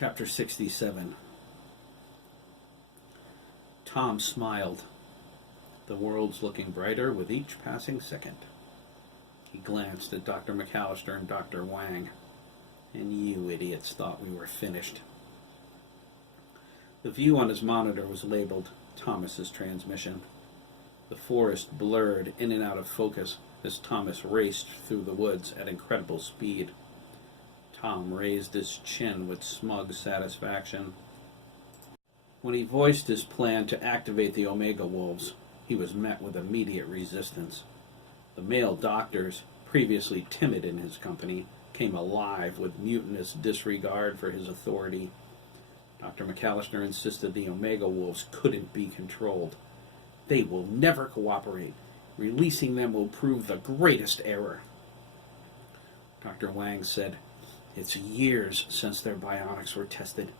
Chapter 67. Tom smiled. The world's looking brighter with each passing second. He glanced at Dr. McAllister and Dr. Wang. And you idiots thought we were finished. The view on his monitor was labeled Thomas's transmission. The forest blurred in and out of focus as Thomas raced through the woods at incredible speed. Tom raised his chin with smug satisfaction. When he voiced his plan to activate the Omega Wolves, he was met with immediate resistance. The male doctors, previously timid in his company, came alive with mutinous disregard for his authority. Dr. McAllister insisted the Omega Wolves couldn't be controlled. They will never cooperate. Releasing them will prove the greatest error. Dr. Wang said, "It's years since their bionics were tested.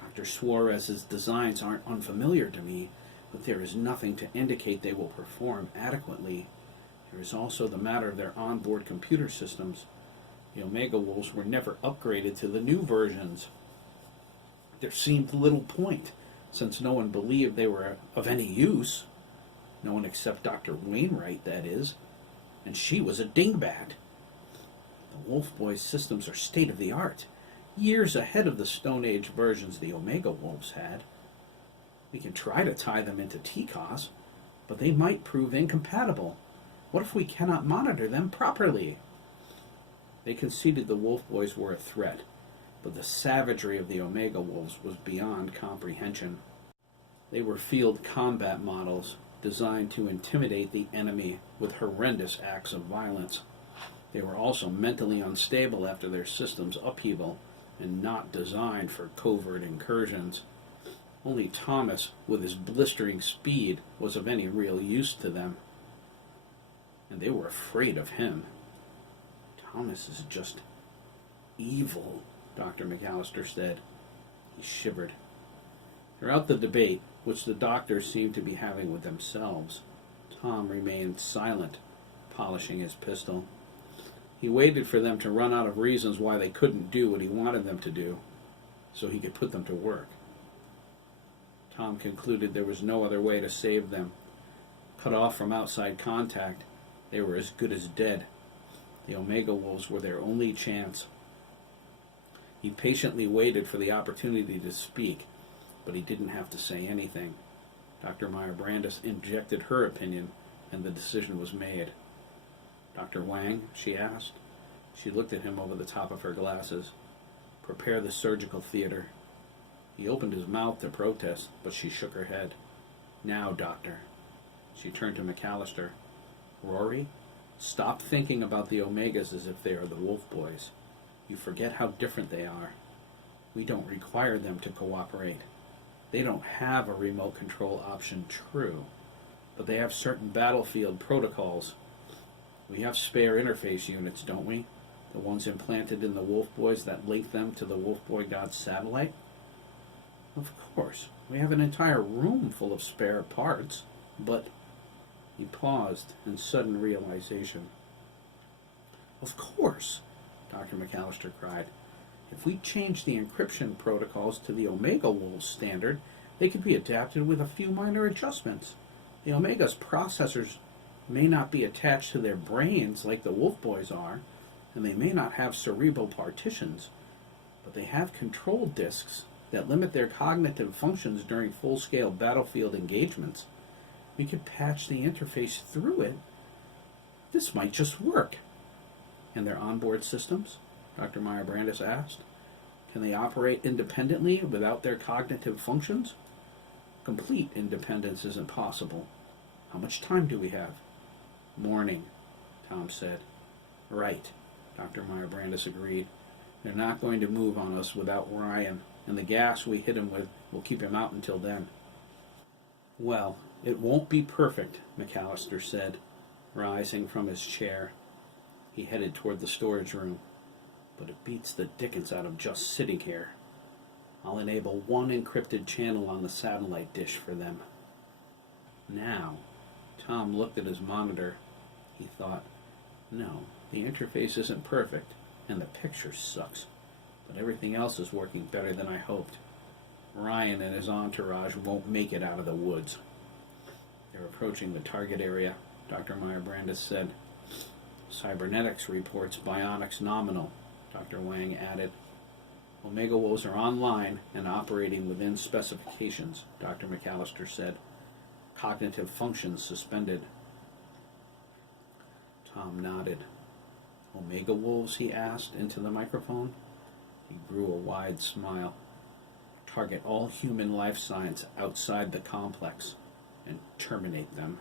Dr. Suarez's designs aren't unfamiliar to me, but there is nothing to indicate they will perform adequately. There is also the matter of their onboard computer systems. The Omega Wolves were never upgraded to the new versions. There seemed little point, since no one believed they were of any use. No one except Dr. Wainwright, that is, and she was a dingbat. The Wolf Boys' systems are state-of-the-art, years ahead of the Stone Age versions the Omega Wolves had. We can try to tie them into TCOS, but they might prove incompatible. What if we cannot monitor them properly?" They conceded the Wolf Boys were a threat, but the savagery of the Omega Wolves was beyond comprehension. They were field combat models designed to intimidate the enemy with horrendous acts of violence. They were also mentally unstable after their system's upheaval and not designed for covert incursions. Only Thomas, with his blistering speed, was of any real use to them. And they were afraid of him. "Thomas is just evil," Dr. McAllister said. He shivered. Throughout the debate, which the doctors seemed to be having with themselves, Tom remained silent, polishing his pistol. He waited for them to run out of reasons why they couldn't do what he wanted them to do, so he could put them to work. Tom concluded there was no other way to save them. Cut off from outside contact, they were as good as dead. The Omega Wolves were their only chance. He patiently waited for the opportunity to speak, but he didn't have to say anything. Dr. Meyer-Brandis injected her opinion, and the decision was made. "Dr. Wang?" she asked. She looked at him over the top of her glasses. "Prepare the surgical theater." He opened his mouth to protest, but she shook her head. "Now, Doctor." She turned to McAllister. "Rory, stop thinking about the Omegas as if they are the Wolf Boys. You forget how different they are. We don't require them to cooperate. They don't have a remote control option, true, but they have certain battlefield protocols. We have spare interface units, don't we? The ones implanted in the Wolf Boys that link them to the Wolf Boy God's satellite?" "Of course. We have an entire room full of spare parts, but..." He paused in sudden realization. "Of course," Dr. McAllister cried. "If we change the encryption protocols to the Omega Wolves standard, they could be adapted with a few minor adjustments. The Omega's processors may not be attached to their brains like the Wolf Boys are, and they may not have cerebral partitions, but they have control disks that limit their cognitive functions during full-scale battlefield engagements. We could patch the interface through it. This might just work." "And their onboard systems?" Dr. Meyer-Brandis asked. "Can they operate independently without their cognitive functions?" "Complete independence isn't possible. How much time do we have?" "Morning," Tom said. "Right," Dr. Meyer-Brandis agreed. "They're not going to move on us without Ryan, and the gas we hit him with will keep him out until then." "Well, it won't be perfect," McAllister said, rising from his chair. He headed toward the storage room. "But it beats the dickens out of just sitting here. I'll enable one encrypted channel on the satellite dish for them." Now, Tom looked at his monitor. He thought, no, the interface isn't perfect, and the picture sucks. but everything else is working better than I hoped. Ryan and his entourage won't make it out of the woods. They're approaching the target area, Dr. Meyer-Brandis said. Cybernetics reports bionics nominal, Dr. Wang added. Omega Wolves are online and operating within specifications, Dr. McAllister said. Cognitive functions suspended. Tom nodded. Omega Wolves, he asked into the microphone. He grew a wide smile. Target all human life signs outside the complex and terminate them.